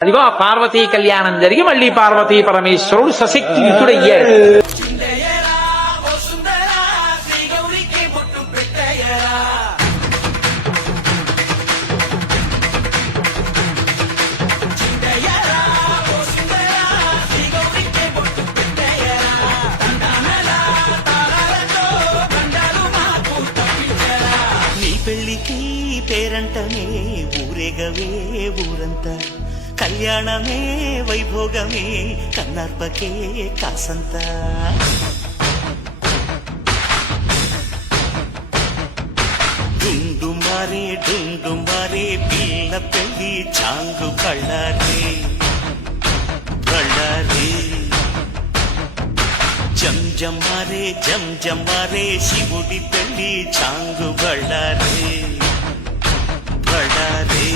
అదిగో ఆ పార్వతీ కళ్యాణం జరిగి మళ్ళీ పార్వతీ పరమేశ్వరుడు సశక్తియుతుడయ్యాడు. పెళ్లికి పేరంటమే ఊరేగవే ఊరంతా, కళ్యాణమే వైభోగమే కన్నార్పకే కాసంత. డుండు మారే పిల్ల పెళ్లి చాంగు బళ్ళారే బళ్ళారే, జంజమారే శివుడి పెళ్లి చాంగు బళ్ళారే బళ్ళారే.